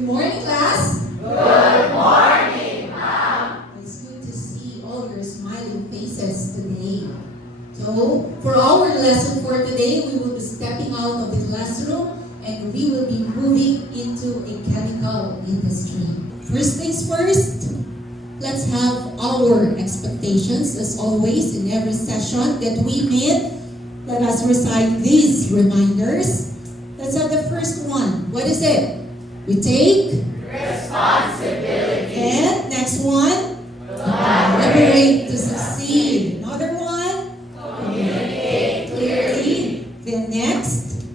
Good morning, class. Good morning, ma'am. It's good to see all your smiling faces today. So, for our lesson for today, we will be stepping out of the classroom and we will be moving into a chemical industry. First things first, let's have our expectations as always in every session that we meet. Let us recite these reminders. Let's have the first one. What is it? We take responsibility. And next one, collaborate to succeed. Another one, Communicate clearly. then next,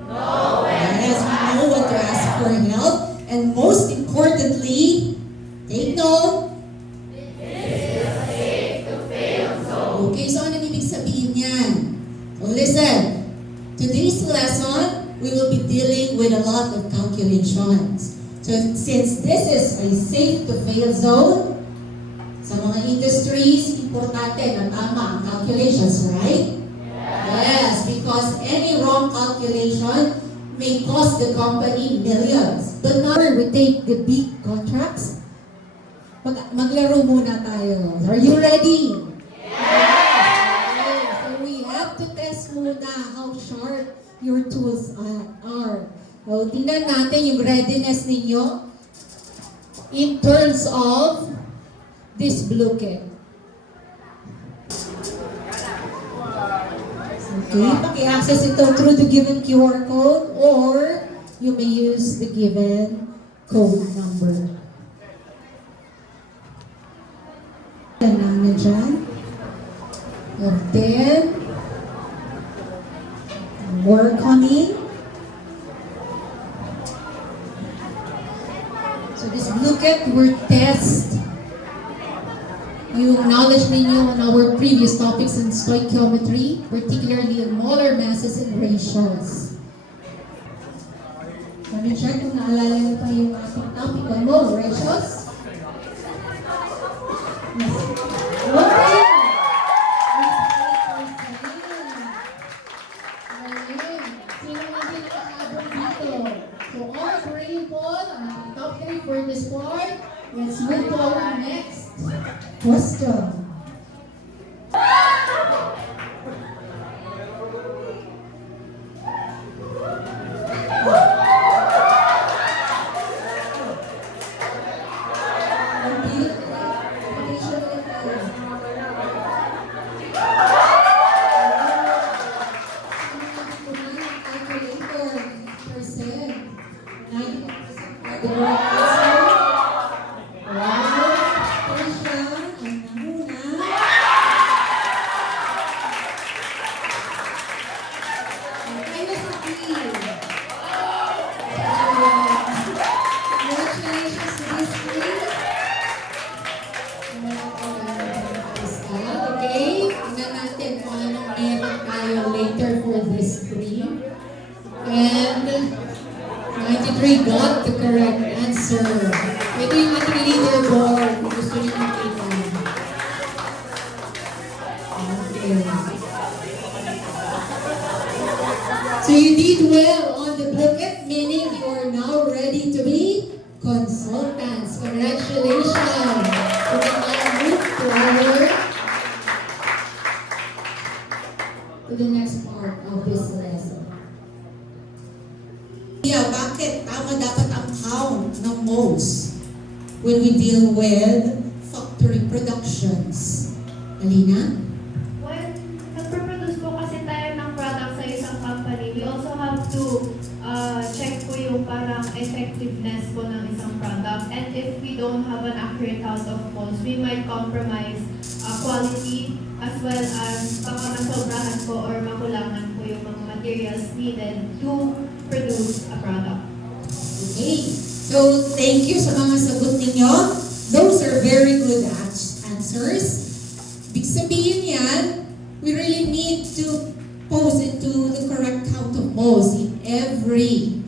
Know when yes, we know when to ask for help. And most importantly, take note. This is a safe to fail zone. Okay, so anong ibig sabihin yan? So listen, today's lesson, we will be dealing with a lot of calculations. So since this is a safe to fail zone, sa mga industries, importante na tama ang calculations, right? Yes, because any wrong calculation may cost the company millions. But now we take the big contracts. Maglaro muna tayo. Are you ready? Yes! So we have to test muna how sharp your tools are. So tingnan natin yung readiness ninyo in terms of this blueprint. Okay, paki-access ito through the given QR code or you may use the given code number. Yan na dyan. And then, work coming. So this blueprint will test yung knowledge ninyo on our previous topics in stoichiometry, particularly on molar masses and ratios. Let me check kung naalala niyo pa yung ating topic on molar ratios. Yes. Okay. Sino hindi nakakabot dito? So all rainfall, ang top 3 for this part. Let's move to our next question. Got the correct answer. Ito yung ating leaderboard. Gusto niyo makita. Okay. So you did well on the blueprint, meaning you are now ready to be consultants. Congratulations. We can now move to the next part of this lesson. Yeah, bakit tama dapat ang count ng moles when we deal with factory productions? Alina? When nagproproduce po kasi tayo ng product sa isang company, we also have to check po yung parang effectiveness po ng isang product. And if we don't have an accurate count of moles, we might compromise quality as well as baka masobrahan po or makulangan po yung mga materials needed to produce a product. Okay. So, thank you sa mga sagot ninyo. Those are very good answers. Big sabihin yan, we really need to pose into the correct count of moles in every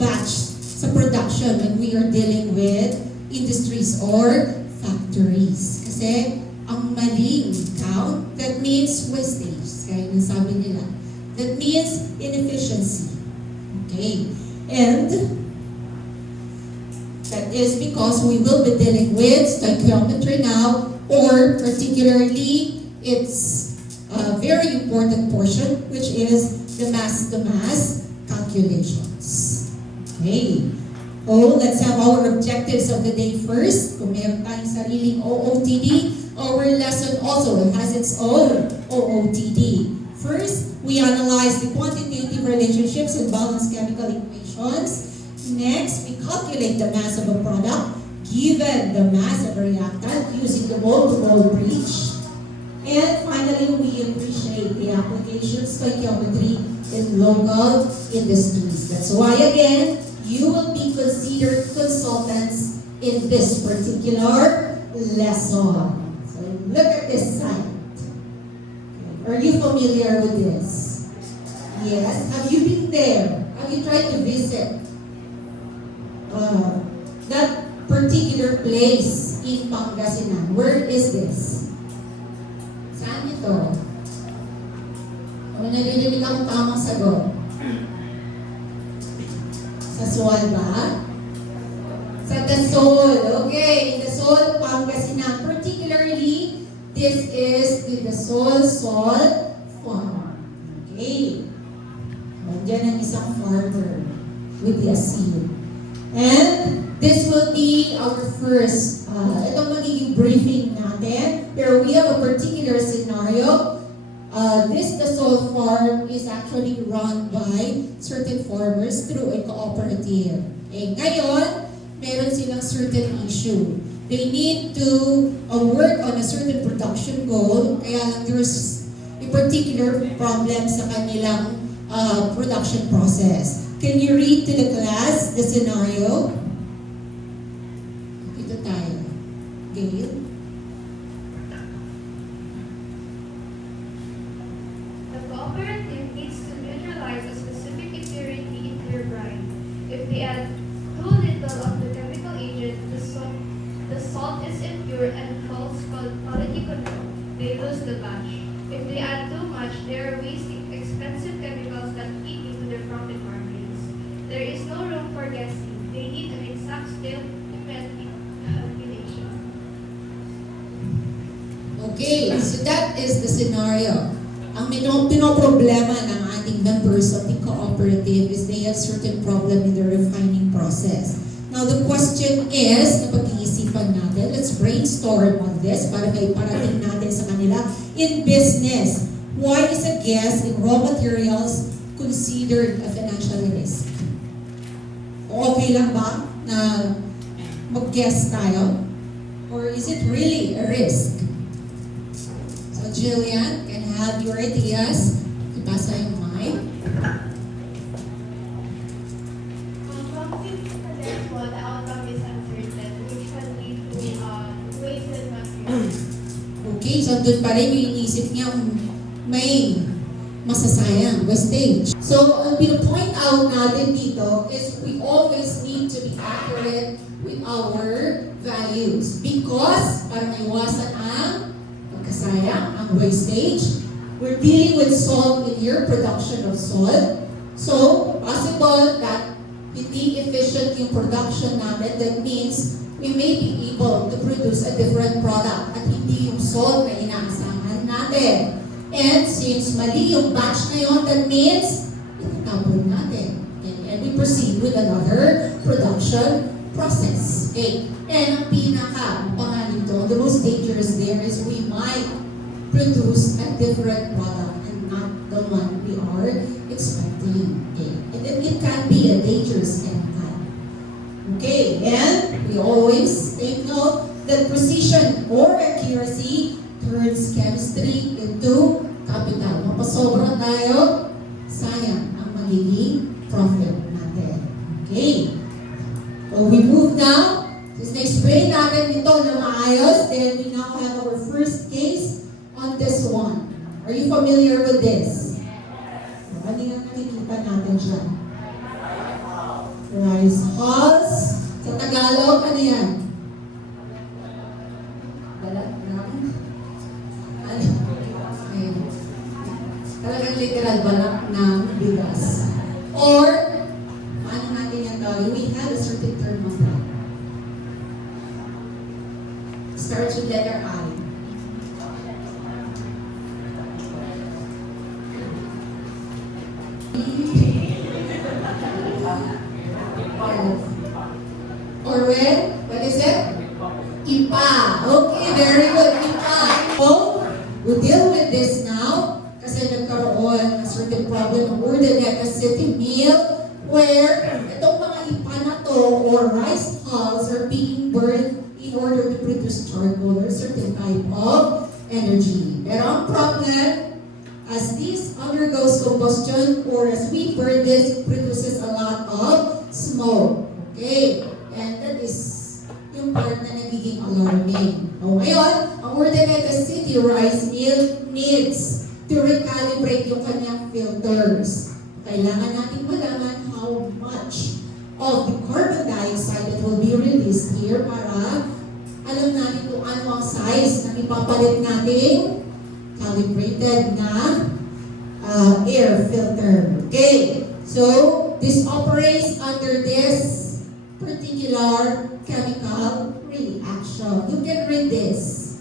batch sa production when we are dealing with industries or factories. Kasi, ang maling count, that means wastage. Kaya yung sabi nila. That means inefficiency. Okay. And That is because we will be dealing with stoichiometry now, or particularly its very important portion, which is the mass-to-mass calculations. Okay. Oh, let's have our objectives of the day first. Kung meron tayong sariling OOTD, our lesson also has its own OOTD. First, we analyze the quantitative relationships and balanced chemical equations. Next, we calculate the mass of a product given the mass of a reactant using the mole-to-mole bridge. And finally, we appreciate the application of stoichiometry in local industries. That's why, again, you will be considered consultants in this particular lesson. So look at this side. Are you familiar with this? Yes. Have you been there? Have you tried to visit that particular place in Pangasinan? Where is this? Saan ito? Kung nalilinig akong tamang sagot. Sa Sual ba? Sa Dasol. Okay, Dasol, Pangasinan. Particularly, this is the Dasol Salt Farm. Okay. Nandiyan ang isang farmer with the asin. And this will be our first, itong magiging briefing natin. Here we have a particular scenario. This Dasol farm is actually run by certain farmers through a cooperative. Eh, ngayon, meron silang certain issue. They need to work on a certain production goal, kaya lang there's a particular problem sa kanilang production process. Can you read to the class the scenario? Ito tayo. Gail? The cooperative needs to neutralize a specific impurity in their brine. If they add too little of the chemical agent, the salt is impure and falls quality control. They lose the batch. If they add too much, they are wasting expensive chemicals that eat into their profit margins. There is no room for guessing. They need an exact scale calculation. Okay, so that is the scenario. Ang pinoproblema ng ating members of the cooperative is they have certain problem in the refining process. Now the question is, na pag-iisipan natin, let's brainstorm on this para may parating natin sa kanila. In business, why is a guess in raw materials considered a financial risk? Okay lang ba na mag-guess tayo? Or is it really a risk? So Jillian, can I have your ideas? Ipasa yung mic. From this successful, the outcome is uncertain, which can lead to wasted materials. Okay, so doon pa rin yung inisip niya may masasayang, wastage. So, ang pinapoint out natin dito is we always need to be accurate with our values. Because, para maiwasan ang pagkasayang, ang wastage, we're dealing with salt in your production of salt. So, possible that hindi efficient yung production natin. That means, we may be able to produce a different product at hindi yung salt na inaasahan natin. And since mali yung batch na yun, that means, itatapon natin. Okay? And we proceed with another production process. Okay? And ang pangalan nito, the most dangerous there is we might produce a different product and not the one we are expecting. Okay? And then it can be a dangerous chemical. Okay? And we always take note that precision or accuracy turns chemistry into capital. Mapasobra tayo, sayang ang magiging profit natin. Okay. So we move now. Since na-explain natin ito na maayos, then we now have our first case on this one. Are you familiar with this? So, ano yung nakikita natin dyan? Rice hulls. Sa Tagalog, ano yan? Talagang literal balak ng bigas. Or, paano natin yan gawin? We have a certain term of that. starts with letter I. Orwell, what is it? Ipa. Okay, very good. Ipa. So, we deal with this now kasi nagkaroon ng certain problem ng Urdaneta City Mill where itong mga ipa na to or rice hulls are being burned in order to produce charcoal or certain type of energy. Pero ang problem, as this undergoes combustion or as we burn this, it produces a lot of smoke. Okay? And that is yung part na nagiging alarming. O ngayon, ang Urdaneta City Rice Mill needs to recalibrate yung kanyang filters. Kailangan natin malaman how much of the carbon dioxide that will be released here para alam natin kung ano ang size na ipapalit nating calibrated na air filter. Okay? So, this operates under this particular chemical reaction. You can read this.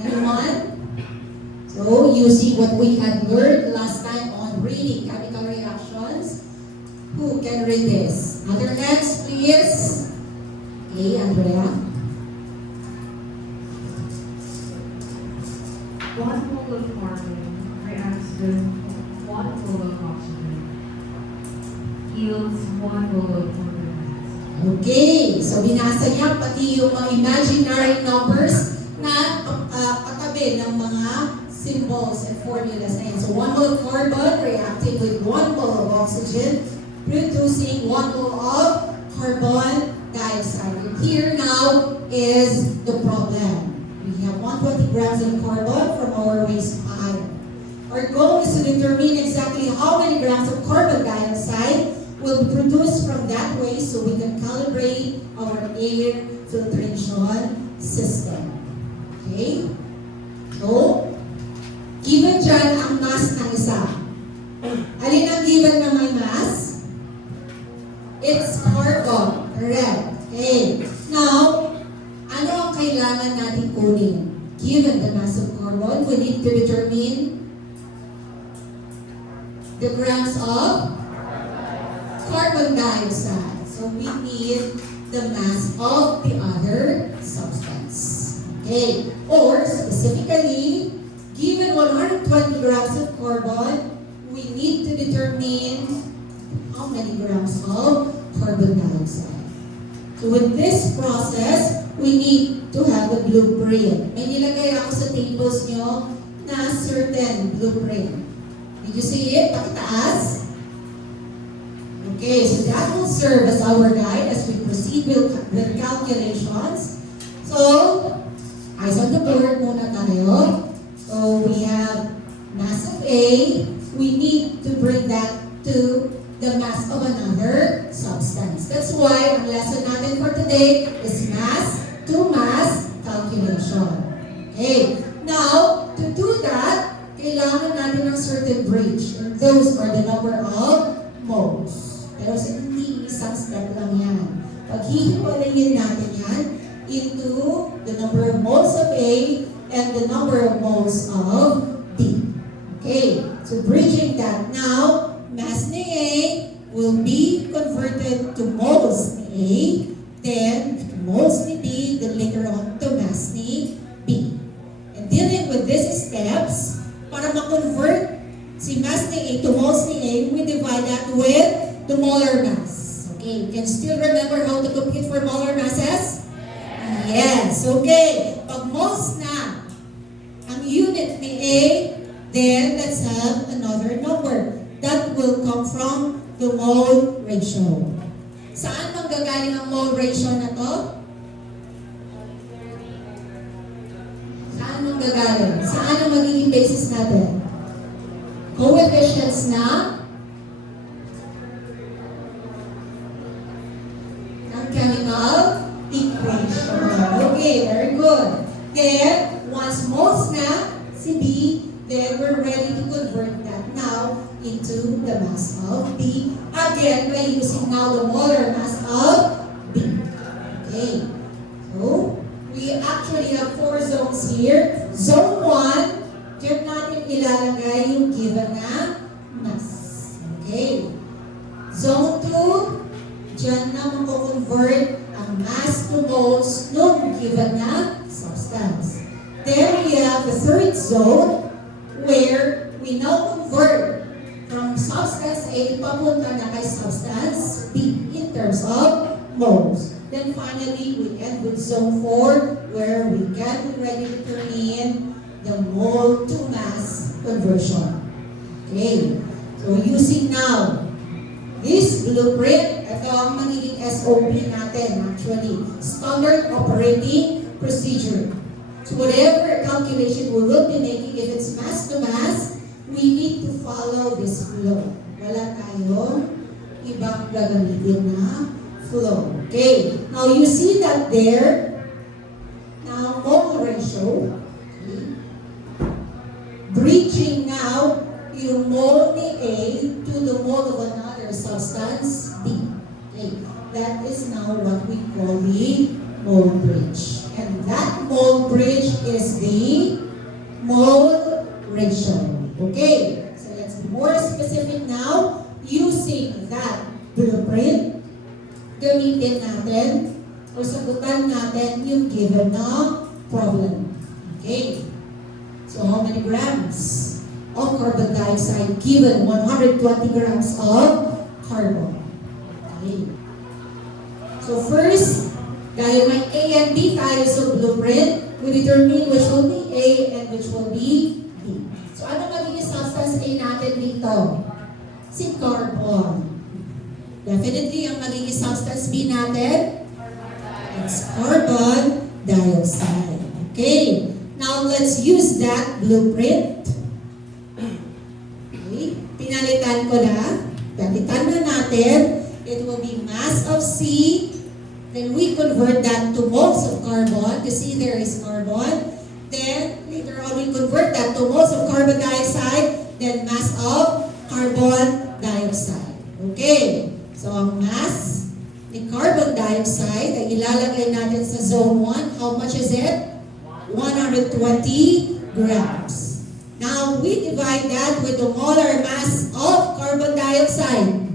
Anyone? So, using what we had learned last time on reading chemical reactions, who can read this? Other hands, please. Okay, Andrea. 1 mole of carbon reacts with 1 mole of oxygen, yields 1 mole of carbon. Okay, so binasa niya pati yung mga imaginary numbers na katabi ng mga symbols and formulas na yun. So 1 mole of carbon reacting with 1 mole of oxygen, producing 1 mole of carbon dioxide. And here now is the problem. We have 120 grams of carbon from our waste pile. Our goal is to determine exactly how many grams of carbon dioxide will be produced from that waste so we can calibrate our air filtration system. Okay? So, given dyan ang mass ng isa. Alin ang given na may mass? It's carbon. Correct. Okay. Now, ano ang kailangan natin kunin? Given the mass of carbon, we need to determine the grams of carbon dioxide. So we need the mass of the other substance. Okay. Or specifically, given 120 grams of carbon, we need to determine how many grams of carbon dioxide. So with this process, we need to have a blueprint. May nilagay ako sa tables nyo na certain blueprint. Did you see it? Pakitaas. Okay, so that will serve as our guide as we proceed with calculations. So, eyes on the board muna tayo. So, we have mass of A. We need to bring that to the mass of another substance. That's why ang lesson natin for today is mass to mass calculation. Okay, now, to do that, kailangan natin ng certain bridge. And those are the number of moles. Pero hindi isang step lang yan. Paghihiwalayin natin yan into the number of moles of A and the number of moles of B. Okay, so bridging that now, mass ni A will be converted to moles ni A, then moles ni B, then later on to mass ni B. And dealing with these steps, para ma-convert si mass ni A to moles ni A, we divide that with the molar mass. Okay, can you still remember how to compute for molar masses? Yes, okay. Pag moles na ang unit ni A, then let's have another number. That will come from the mole ratio. Saan manggagaling ang mole ratio na to? Saan manggagaling? Saan ang magiging basis natin? Coefficients na chemical equation. Okay, very good. Then, once moles na si B, then we're ready to convert that now into the mass of B. Again, by using now the molar mass of B. Okay. So, we actually Diyan na mako-convert ang mass to moles nung given na substance. Then we have the third zone where we now convert from substance A papunta na kay substance B in terms of moles. Then finally, we end with zone 4 where we can already determine the mole to mass conversion. Okay, so using now this blueprint, ito ang magiging SOP natin actually, standard operating procedure. So whatever calculation we will be making, if it's mass to mass, we need to follow this flow. Wala tayong ibang gagamitin na flow. Okay, now you see that there, now mole ratio, okay, bridging now yung mole ni A to the mole of another substance B. Okay, that is now what we call the mole bridge. And that mole bridge is the mole ratio. Okay, so let's be more specific now. Using that blueprint, gamitin natin o sagutan natin yung given na problem. Okay, so how many grams of carbon dioxide given 120 grams of carbon? Okay, so first, dahil may A and B tayo sa blueprint, we determine which will be A and which will be B. So ano magiging substance A natin dito? Si carbon. Definitely, ang magiging substance B natin, it's carbon dioxide. Okay, now let's use that blueprint. Okay, pinalitan ko na. Palitan na natin. It will be mass of C. Then we convert that to moles of carbon. You see there is carbon. Then later on we convert that to moles of carbon dioxide. Then mass of carbon dioxide. Okay. So ang mass ni carbon dioxide ay ilalagay natin sa zone 1. How much is it? 120 grams. Now we divide that with the molar mass of carbon dioxide.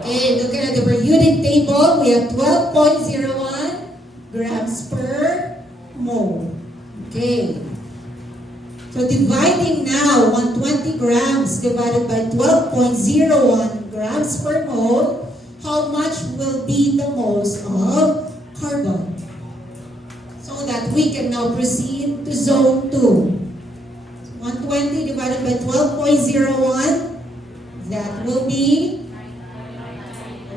Okay, looking at the per unit table, we have 12.01 grams per mole. Okay. So dividing now 120 grams divided by 12.01 grams per mole, how much will be the moles of carbon? So that we can now proceed to zone 2. 120 divided by 12.01, that will be,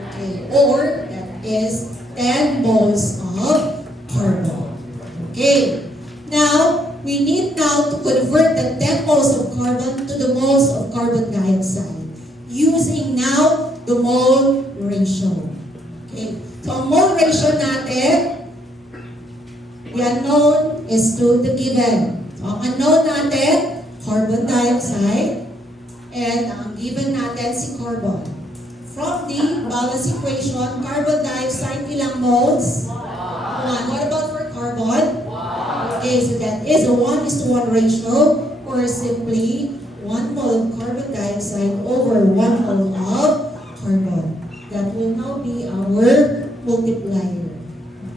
okay, or that is 10 moles of carbon. Okay, now we need now to convert the 10 moles of carbon to the moles of carbon dioxide using now the mole ratio. Okay, so ang mole ratio natin, the unknown is to the given. So ang unknown natin, carbon dioxide, and ang given natin si carbon. From the balance equation, carbon dioxide, ilang moles? 1. What about for carbon? Okay, so that is a 1:1 ratio, or simply 1 mole of carbon dioxide over 1 mole of carbon. That will now be our multiplier.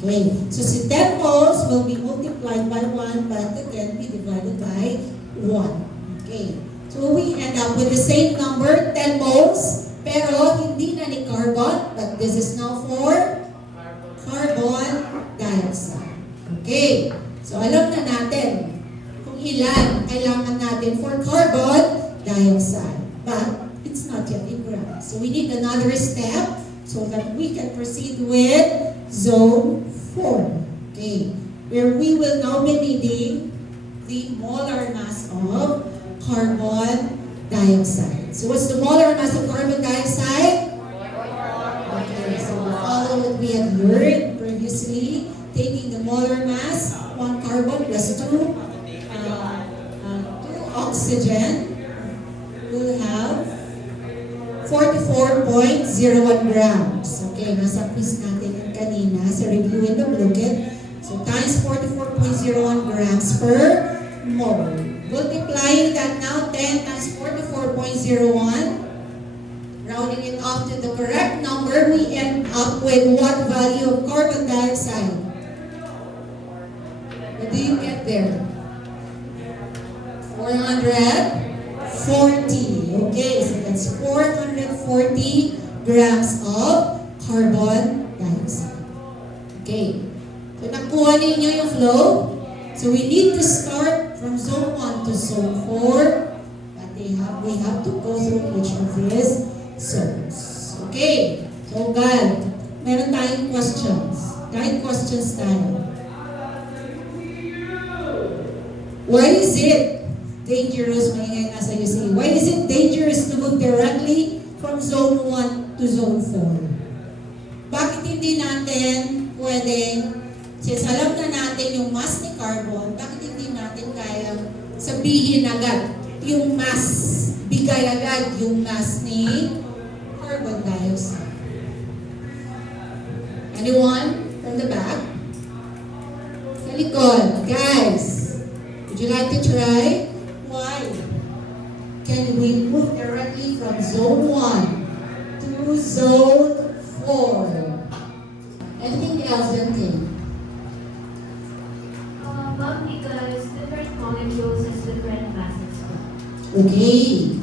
Okay, so si 10 moles will be multiplied by 1, but again be divided by 1. Okay, so we end up with the same number, 10 moles, pero hindi na ni carbon, but this is now for carbon dioxide. Okay, so alam na natin kung ilan kailangan natin for carbon dioxide, but it's not yet in grams. So we need another step so that we can proceed with zone 4. Okay, where we will now be needing the molar mass of carbon dioxide. So what's the molar mass of carbon dioxide? Okay, so follow what we have learned previously. Taking the molar mass, 1 carbon plus 2 oxygen will have 44.01 grams. Okay, nasa quiz natin yung kanina sa review in the blueprint. So times 44.01 grams per mole. Multiplying that now, 10 times 44.01 Rounding it off to the correct number, we end up with what value of carbon dioxide? What do you get there? 440. Okay, so that's 440 grams of carbon dioxide. Okay. So nakuha ninyo yung flow. So we need to start from zone 1 to zone 4. But we have to go through each of these zones. Okay. So God, meron tayong questions. Guide questions tayo. Why is it dangerous, maingay nga sa UC, why is it dangerous to move directly from zone 1 to zone 4? Bakit hindi natin pwedeng, since alam na natin yung mass ni carbon, bakit hindi natin kaya sabihin agad yung mass, bigay agad yung mass ni carbon dioxide? Anyone from the back? Sa likod, guys. Would you like to try? Why? Can we move directly from zone 1 to zone 4? Anything else, Dante? Ma'am, because different molecules has different masses. Okay.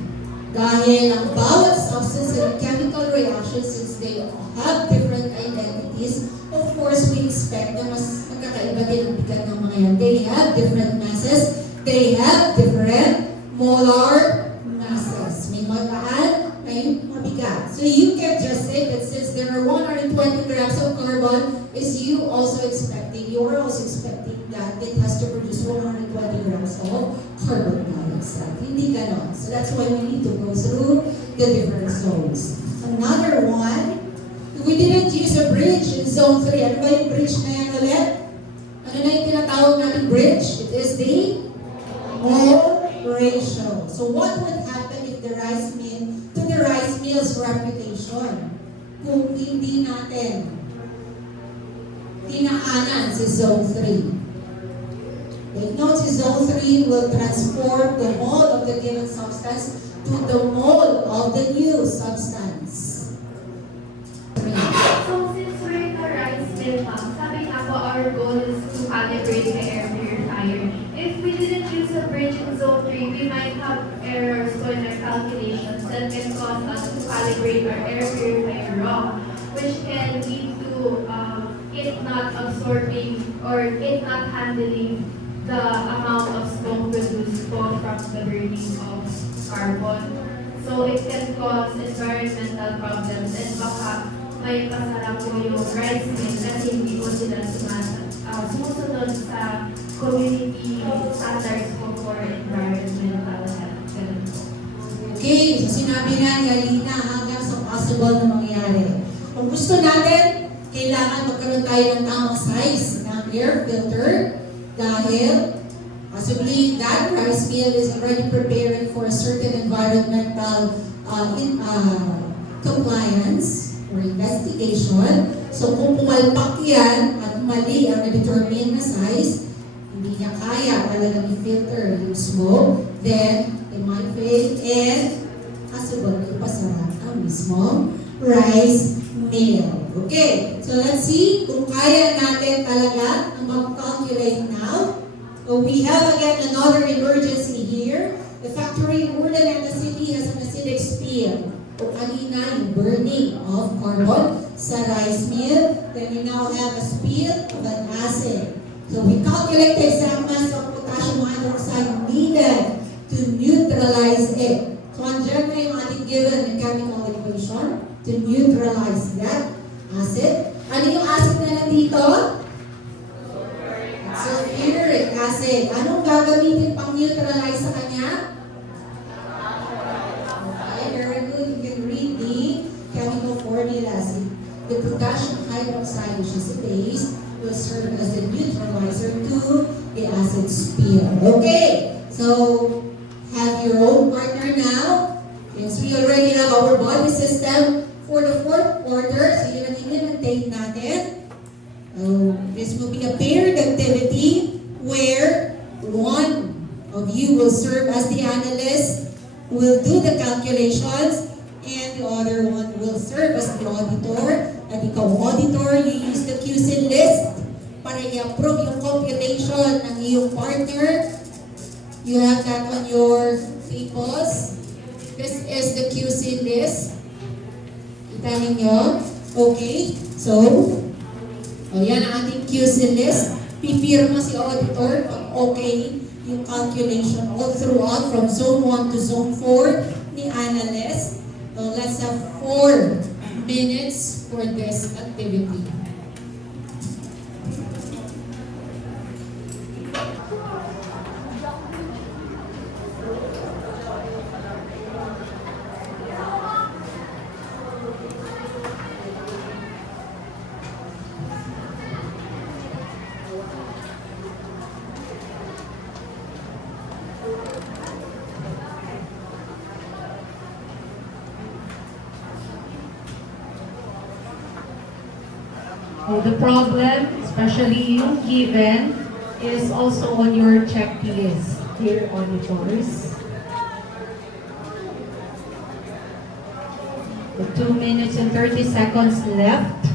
Dahil ang bawat substance and chemical reactions, since they have different identities, of course, we expect na mas magkakaiba din ang bigat ng mga yan. They have different masses. They have different molar masses. May magaan, may mabigat. So you can just say that since there are 120 grams of carbon, is you are also expecting that it has to produce 120 grams of carbon dioxide. Hindi ganon. So that's why we need to go through the different zones. Another one, we didn't use a bridge in zone 3. Ano ba yung bridge na yan ulit? Ano na yung tinatawag natin bridge? It is the mole ratio. So what would happen if the rice mill's reputation kung hindi natin dinaanan si zone 3? Take note, si zone 3 will transform the mole of the given substance to the mole of the new substance. So since we're in the rice mill, ma'am, sabi nga po our goal is to calibrate the air purifier. If we didn't use a bridge in zone 3, we might have errors in our calculations that can cause us to calibrate our air purifier wrong, which can lead to it not absorbing or it not handling the amount of smoke produced from the burning of carbon. So it can cause environmental problems and baka may pasarap po yung rice mill kasi hindi po sila sumusunod sa community standards po for environmental health. Ganun po. Okay, so sinabi nga ni Alina hanggang sa possible na mangyari. Kung gusto natin, kailangan magkaroon tayo ng tamang size ng air filter dahil possibly that rice mill is already preparing for a certain environmental compliance or investigation. So kung pumalpak yan at mali ang na-determine na size, hindi niya kaya talagang i-filter yung smoke, then it might fail and possible ipasara ang mismong rice mill. Okay, so let's see kung kaya natin talaga ang mag-calculate now. So we have again another emergency here. The factory in Urdaneta City has an acidic spill. O kanina yung burning of carbon sa rice mill. Then we now have a spill of an acid. So we calculate the exact mass of potassium hydroxide needed to neutralize it. So andyan na yung ating given chemical equation to neutralize that acid. Ano yung acid na nandito? Sulfuric acid. Anong gagamitin pang neutralize sa kanya? Okay, very good. You can read the chemical formulas. The potassium hydroxide, which is a base, will serve as a neutralizer to the acid spill. Okay, so have your own partner now. Yes, we already have our body system for the fourth quarter. So yun ang i-maintain natin. This will be a paired activity where one of you will serve as the analyst, will do the calculations, and the other serve as the auditor. At ikaw, auditor, you use the QC list para i-approve yung computation ng iyong partner. You have that on your tables. This is the QC list. Kita ninyo? Okay. So, yan ang ating QC list. Pipirma si auditor pag okay yung calculation all throughout from zone 1 to zone 4 ni analyst. So, let's have 4 minutes for this activity. So the problem, especially yung given, is also on your checklist, dear auditors. The 2 minutes and 30 seconds left.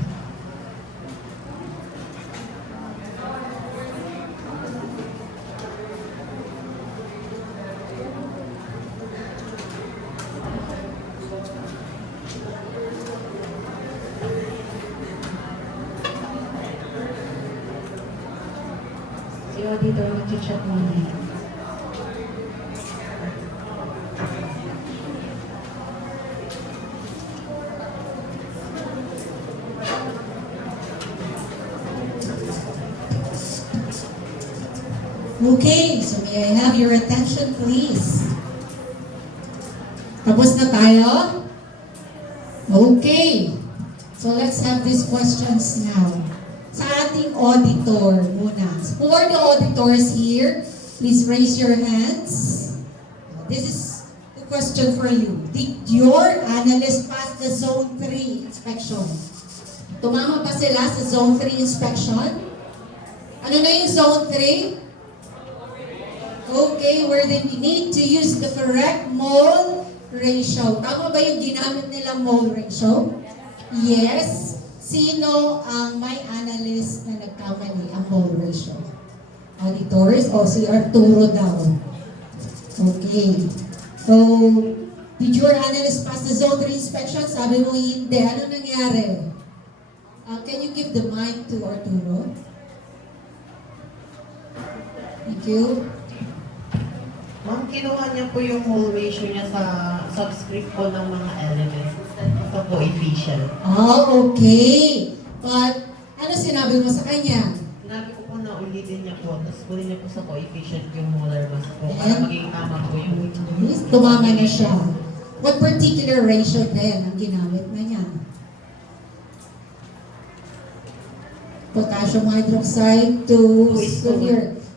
Si auditor mag-check muna. Okay, so may I have your attention please? Tapos na tayo? Okay. So let's have these questions now. Sa ating auditor muna. For the auditors here, please raise your hands. This is the question for you. Did your analyst pass the Zone 3 inspection? Tumama ba sila sa Zone 3 inspection? Ano na yung Zone 3? Okay, where they need to use the correct mole ratio. Tama ba yung ginamit nilang mole ratio? Yes. Sino ang may analyst na nagkamali ang mole ratio? Auditors o si Arturo daw? Okay. So, did your analyst pass the Zone 3 inspection? Sabi mo hindi. Ano nangyari? Can you give the mic to Arturo? Thank you. Ma'am, kinuha niya po yung whole ratio niya sa subscript po ng mga elements instead po sa coefficient. Okay. But, ano sinabi mo sa kanya? Sinabi ko po na ulitin niya po, tapos kunin niya po sa coefficient yung molar mass po para And? maging tama po yung Tumama na siya. What particular ratio din ang ginamit na niya? Potassium hydroxide to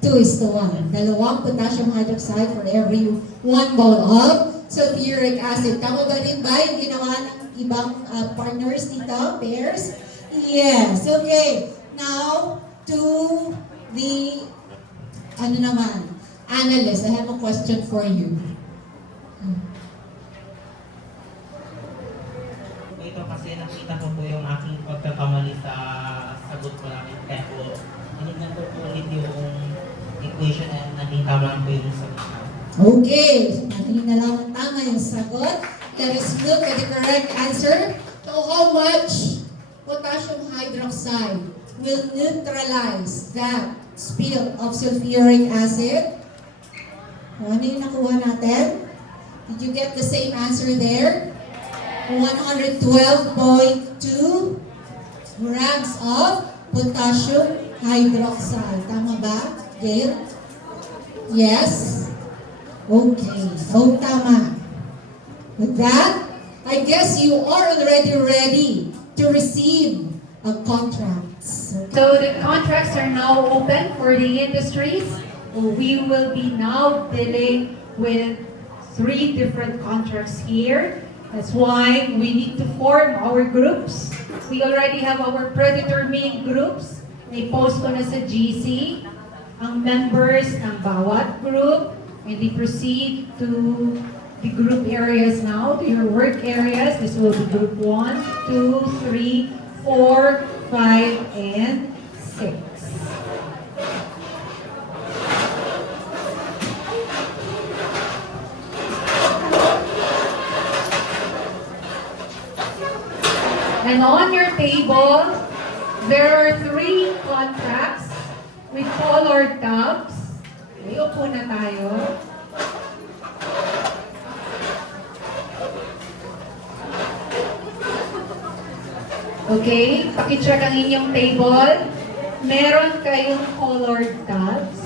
2:1. Dalawang potassium hydroxide for every 1 mole of sulfuric acid. Tama ba din ba yung ginawa ng ibang partners dito, pairs? Yes. Okay. Now, to the, analyst. I have a question for you. Ito kasi nakita ko po yung aking pagkakamali sa sagot ko namin. Kaya po, tinignan ko po ulit yung equation and naging tama po yung sagot. Okay, so natin na lang ang tama yung sagot. Let us look at the correct answer. So how much potassium hydroxide will neutralize that spill of sulfuric acid? Ano yung nakuha natin? Did you get the same answer there? 112.2 grams of potassium hydroxide. Tama ba, Gail? Yes? Okay. So, tama. With that, I guess you are already ready to receive a contracts. So the contracts are now open for the industries. We will be now dealing with 3 different contracts here. That's why we need to form our groups. We already have our predetermined groups. May post ko na sa GC ang members ng bawat group, and they proceed to the group areas now, to your work areas. This will be group 1, 2, 3, 4, 5, and 6. And on your table, there are 3 contracts with colored tabs. Okay, upo na tayo. Okay, pakicheck ang inyong table. Meron kayong colored tabs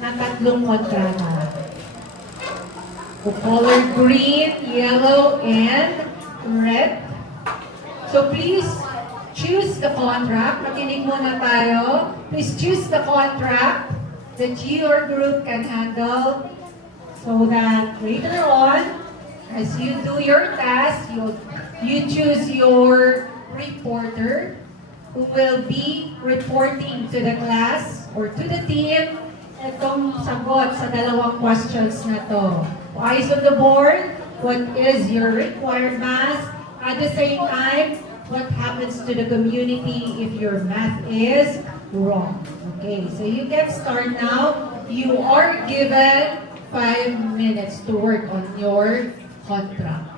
na 3 kontrata. So, colored green, yellow, and red. So please choose the contract. Makinig muna tayo. Please choose the contract that your group can handle so that later on, as you do your task, you choose your reporter who will be reporting to the class or to the team itong sagot sa 2 questions na to. Eyes on the board, what is your required math? At the same time, what happens to the community if your math is wrong? Okay, so you get started now. You are given 5 minutes to work on your contract.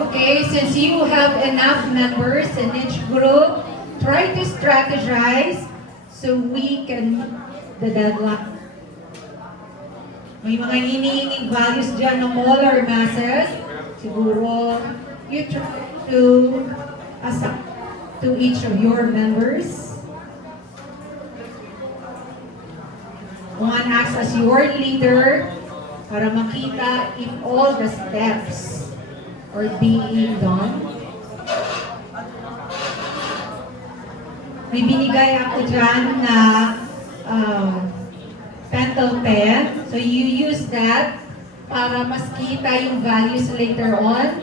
Okay, since you have enough members in each group, try to strategize so we can the deadline. May mga hinihingi values dyan ng molar masses. Siguro, you try to assign to each of your members. One acts as your leader para makita if all the steps are being done. May binigay ako dyan na pentel pen. So you use that para mas kita yung values later on.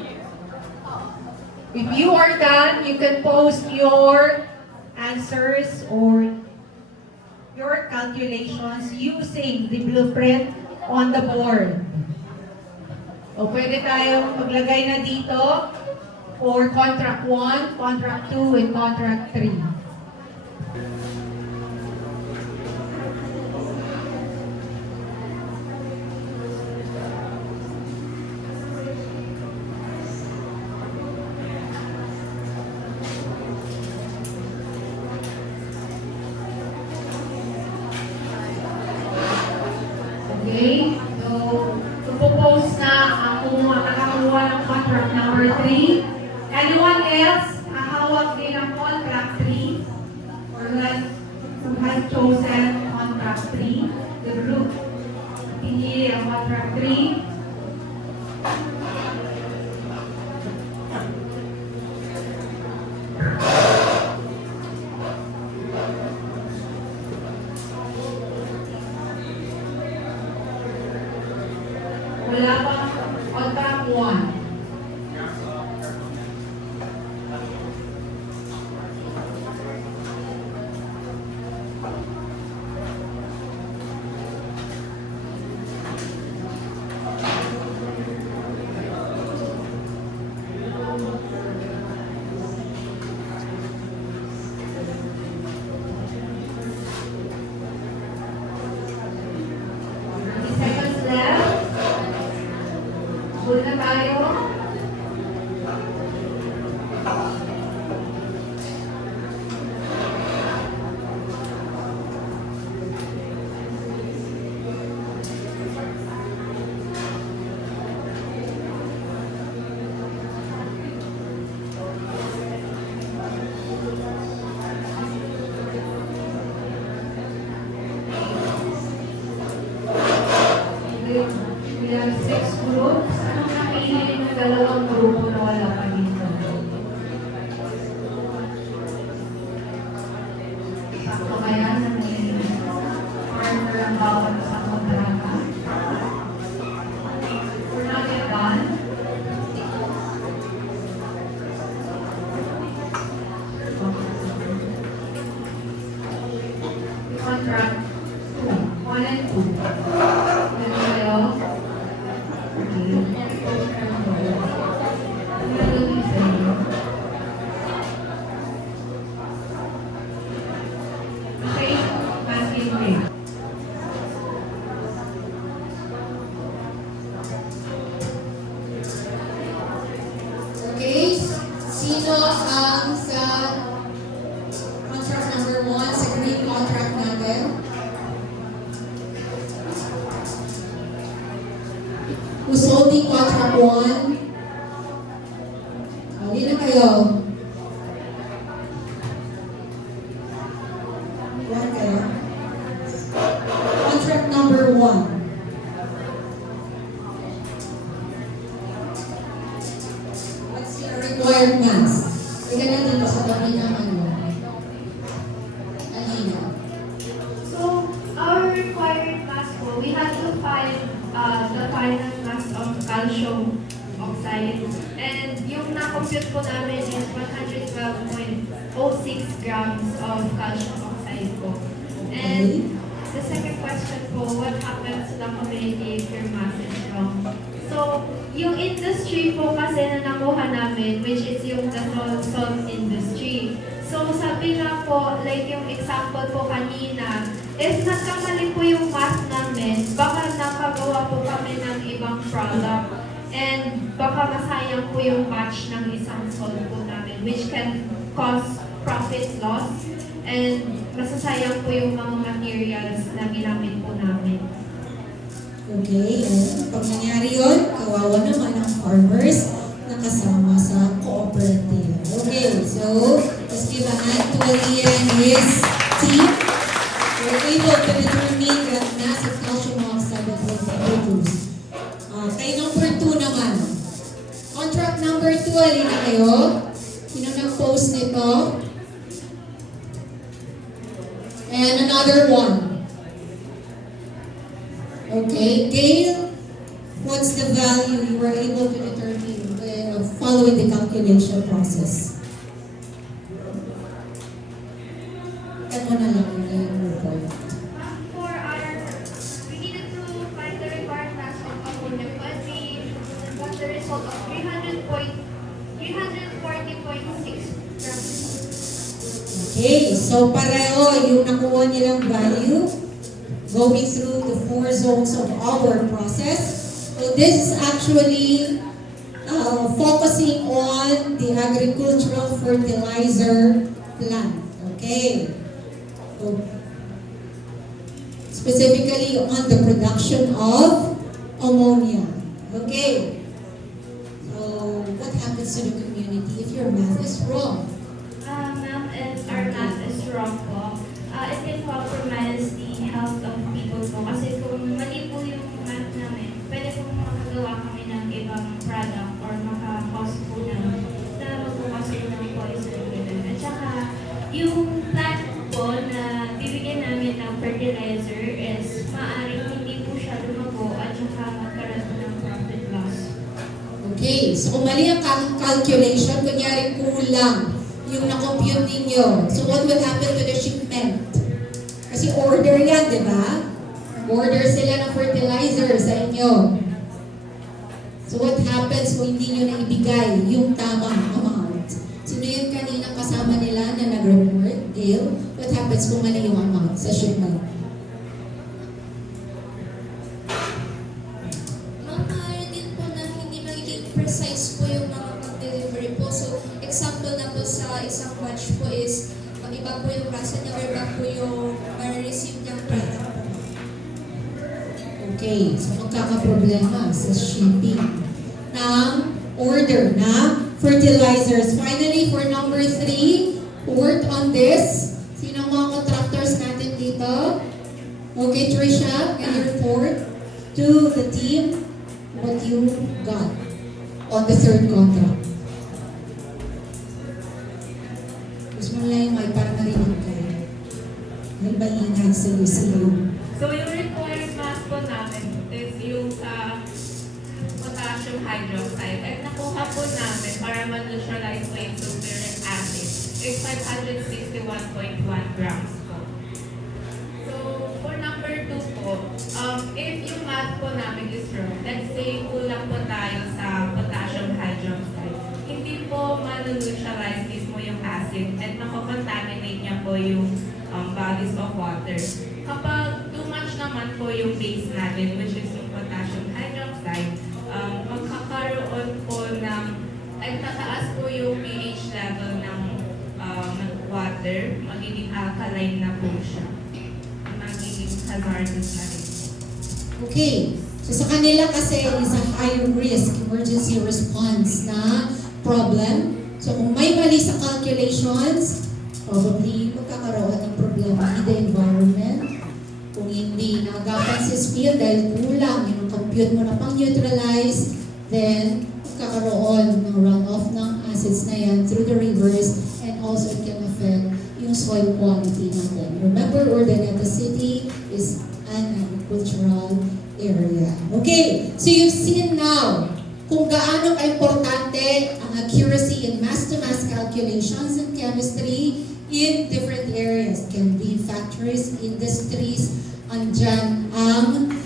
If you are done, you can post your answers or your calculations using the blueprint on the board. O pwede tayong maglagay na dito for contract 1, contract 2, and contract 3. Okay, so propose na ako makakakuha ng contract number 3. Anyone else hahawak din ng contract 3 or who has chosen contract 3? The group pinili ang contract 3. Wala pang contract 1. Seconds left. Huwag na tayo. We have 6 groups. Anong napili ng 2 grupo na wala pa dito? Sakto kaya na may partner ang bawat Sino ang sa contract number 1, sa green contract natin? Who's holding contract 1? Hindi na kayo. 1 kayo. Contract number 1. What's your required mass? Ika na dito sa tabi ng ano. Alina. So, our required mass po, we had to find the final mass of calcium oxide. And yung na-compute po namin is 112.06 grams of calcium oxide po. And the second question po, what happens to the community if your mass is wrong? So, yung industry po kasi na nakuha namin, which is yung the salt industry. So, sabi nga po, like yung example po kanina, if nagkamali po yung math namin, baka nakagawa po kami ng ibang product. And baka masayang po yung batch ng isang salt po namin, which can cause profit loss. And masasayang po yung mga materials na ginamit po namin. Okay, and pag nangyari yun, kawawa naman ang farmers na kasama sa cooperative. Okay, so let's give a hand to Aliyah and his team. We're able to determine the mass of calcium oxide that will be produced. Kay number 2 naman. Contract number 2, alina kayo. Sino nag-post nito? And another one. Okay, Gail, what's the value you were able to determine following the calculation process? Ito na lang yung report. For our, we needed to find the required mass of ammonia and we got the result of 340.6 grams. Okay, so pareho yung nakuha nilang value going through the 4 zones of our process. So this is actually focusing on the agricultural fertilizer plant. Okay. So, specifically on the production of ammonia. Okay. So what happens to the community if your math is wrong? Ma'am, if our math is wrong po, it can compromise the health of people po. Kasi kung mali po yung math namin, pwede po makagawa kami ng ibang product or maka-cause po na magpukas po ng poison given. At saka, yung plant po na bibigyan namin ng fertilizer is maaaring hindi po siya lumago at saka magkaroon po ng profit loss. Okay, so kung mali ang calculation, kunyari kulang yung na-compute ninyo. So what will happen to the shipment? Kasi order yan, di ba? Order sila ng fertilizer sa inyo. So what happens kung hindi nyo na ibigay yung tamang amount? Sino yung kanina kasama nila na nag-report? Gail, what happens kung mali yung amount sa shipment? Maaari din po na hindi magiging precise po yung mga pag-delivery po. So, example na po sa isang batch po is iba po yung rasa niya or iba po yung ma-receive niyang product po. Okay, so magkakaproblema sa shipping ng order na fertilizers. Finally, for number 3, who worked on this? Sino ang mga contractors natin dito? Okay, Trisha, can you report to the team what you got on the 3rd contract? Gusto mo lang yung mic para marinig kayo. May baingay sa iyo. So, yung required mass po namin is yung sa potassium hydroxide. At nakuha po namin para ma-neutralize po yung sulfuric acid is 561.1 grams po. So, for number 2 po, if yung math po namin is wrong, let's say kulang po tayo sa potassium hydroxide, hindi po ma-neutralize mismo yung acid at makakontaminate niya po yung bodies of water. Kapag too much naman po yung base natin, which is yung potassium hydroxide, magkakaroon po ng and tataas po yung pH level ng water, magiging alkaline na po siya. Magiging hazardous na rin. Okay. So sa kanila kasi is a high risk emergency response na problem. So kung may mali sa calculations, probably magkakaroon ng problema in the environment. Kung hindi naagapan si spill dahil kulang yung compute mo na pang-neutralize, then magkakaroon ng runoff ng acids na yan through the rivers, and also it can affect yung soil quality natin. Remember, Urdaneta City is an agricultural area. Okay, so you've seen now kung gaano ka-importante ang accuracy in mass-to-mass calculations in chemistry in different areas. Can be factories, industries, andyan ang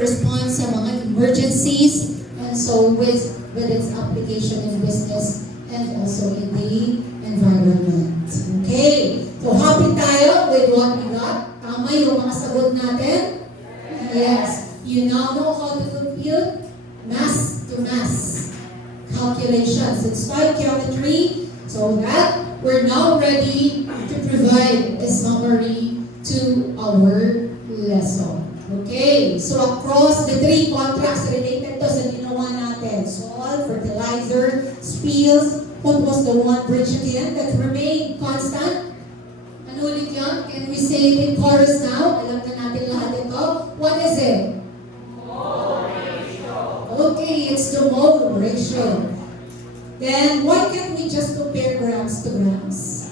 response sa mga emergencies, and so with its application in business and also in the environment. Okay, so happy tayo with what we got. Tama yung mga sagot natin? Yes. You now know how to compute mass-to-mass calculations in stoichiometry, so that we're now ready to provide a summary to our lesson. Okay, so across the three contracts related to sa ginawa natin, soil, fertilizer, spills, what was the one bridge again that remained constant? Ano ulit yun? Can we say it in chorus now? Alam na natin lahat ito. What is it? Okay, it's the mole ratio. Then, why can't we just compare grams to grams?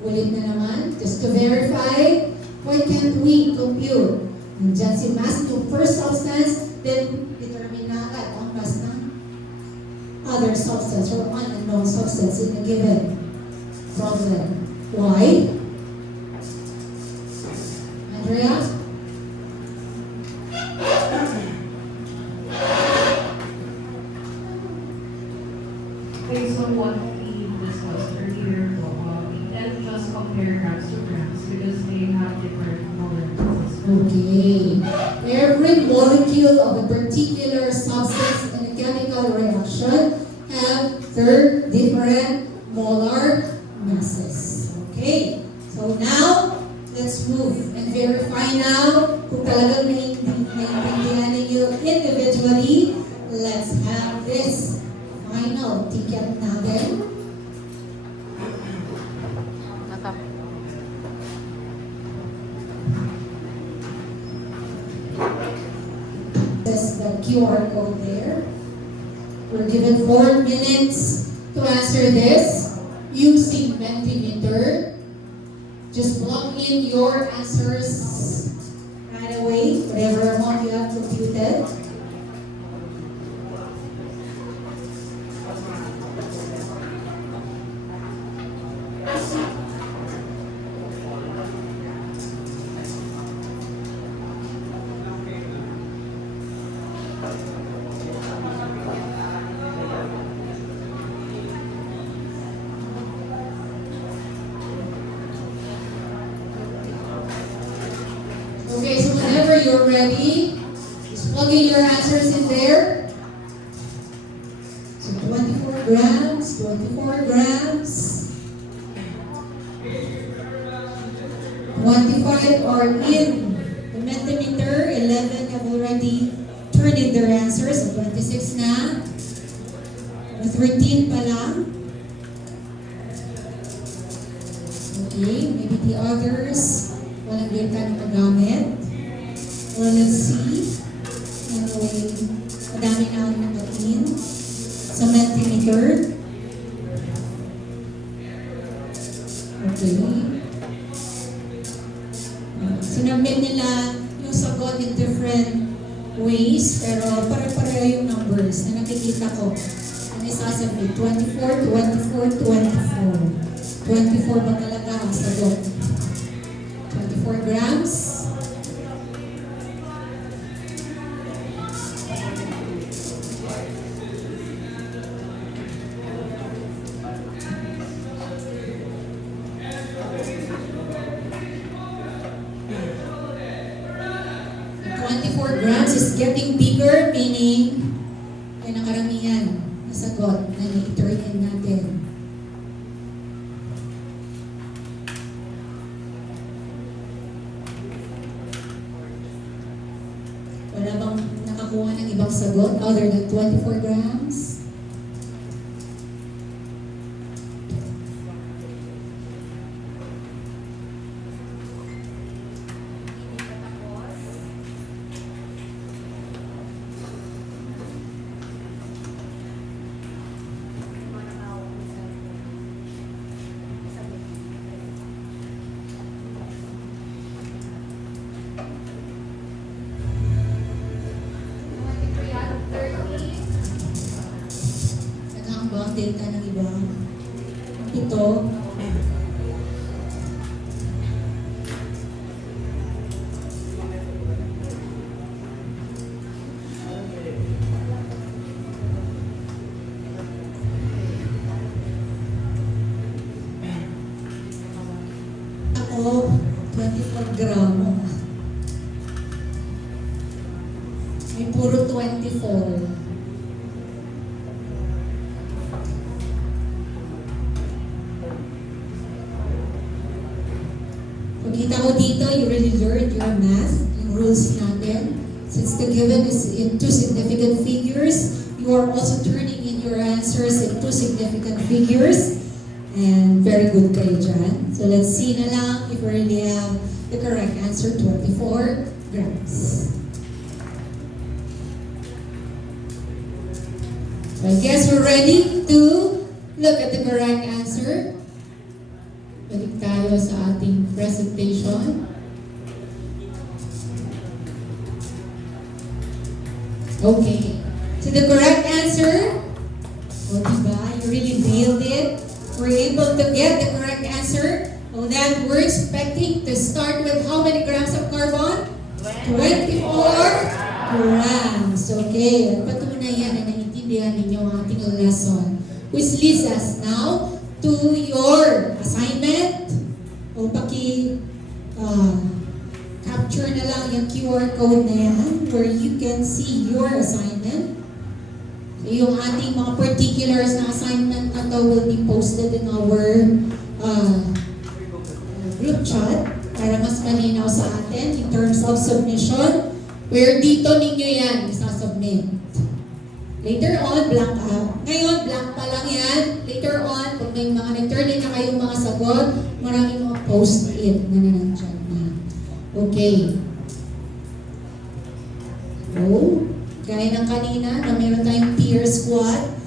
Ulit na naman, just to verify, why can't we compute? Nandiyan si mass to first substance, then determine na agad ang mass ng other substance or unknown substance in a given problem. Why? Andrea? Based on what we discussed earlier, we can't just compare grams to grams because they have different molecules. Okay. Every molecule of a particular substance in a chemical reaction have their different molar masses. Okay. So now, let's move and verify now kung talagang naiintindihan ninyo individually. Let's have this final ticket natin. There's the QR code there. We're given 4 minutes to answer this using Mentimeter. Just plug in your answers right away, whatever amount you have computed. Okay, so whenever you're ready, just plug in your answers in there. So 24 grams, 24 grams. 25 are in the Mentimeter. 11 have already turned in their answers. So 26 na. 13 pa lang. Okay, maybe the others walang data na magamit. Well, let's see. Anyway, madami na ang nakatingin sa Mentimeter. Okay. Sinabit nila yung sagot in different ways, pero pare-pareho yung numbers na nakikita ko. Ano isasabit? 24, 24, 24. 24 ba talaga ang sagot? 24 grams. The 24 grams is getting bigger, meaning ay nakaramihan. sagot na i-turn in natin. Wala bang nakakuha ng ibang sagot other than 24 grams? Naghahambang data ng iba. Ito. Ako, 24 gramo. May puro 24. Pagkita ko dito, you really learned your math, yung rules natin. Since the given is in two significant figures, you are also turning in your answers in two significant figures. And very good kayo dyan. So let's see na lang if we really have the correct answer, 24 grams. So I guess we're ready to look at the correct answer. Balik tayo sa ating presentation. Okay. So the correct answer, diba? You really nailed it. We're able to get the correct answer. So then we're expecting to start with how many grams of carbon? 24 grams. Okay. Patunayan na naiintindihan ninyo ang ating lesson. Which leads us now to your assignment. O capture na lang yung QR code na yan where you can see your assignment. So yung ating mga particulars na assignment na to will be posted in our group chat para mas malinaw sa atin in terms of submission. Where dito ninyo yan isasubmit. Later on, blank out. Ngayon, blank pa lang yan. Later on, pag may mga nag-turn in na kayong mga sagot, maraming mga post-it na nandiyan na. Okay. So, gaya ng kanina na meron tayong peer squad,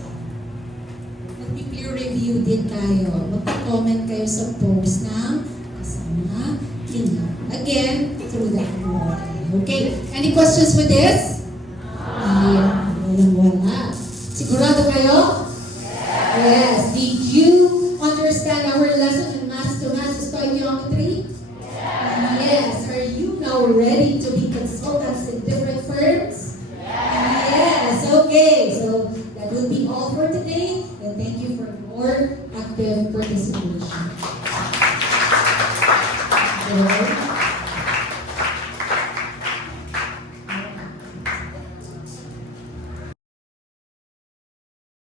mag-peer review din tayo. Mag-comment kayo sa post ng kasama ninyo. Again, through that wall. Okay? Any questions with this? Yeah. Wala. Sigurado kayo? Yes. Did you understand our lesson in Math to Math Stoichiometry? Yes. Are you now ready to be consultants in different firms? Yes. Okay. So that will be all for today. And thank you for your active participation.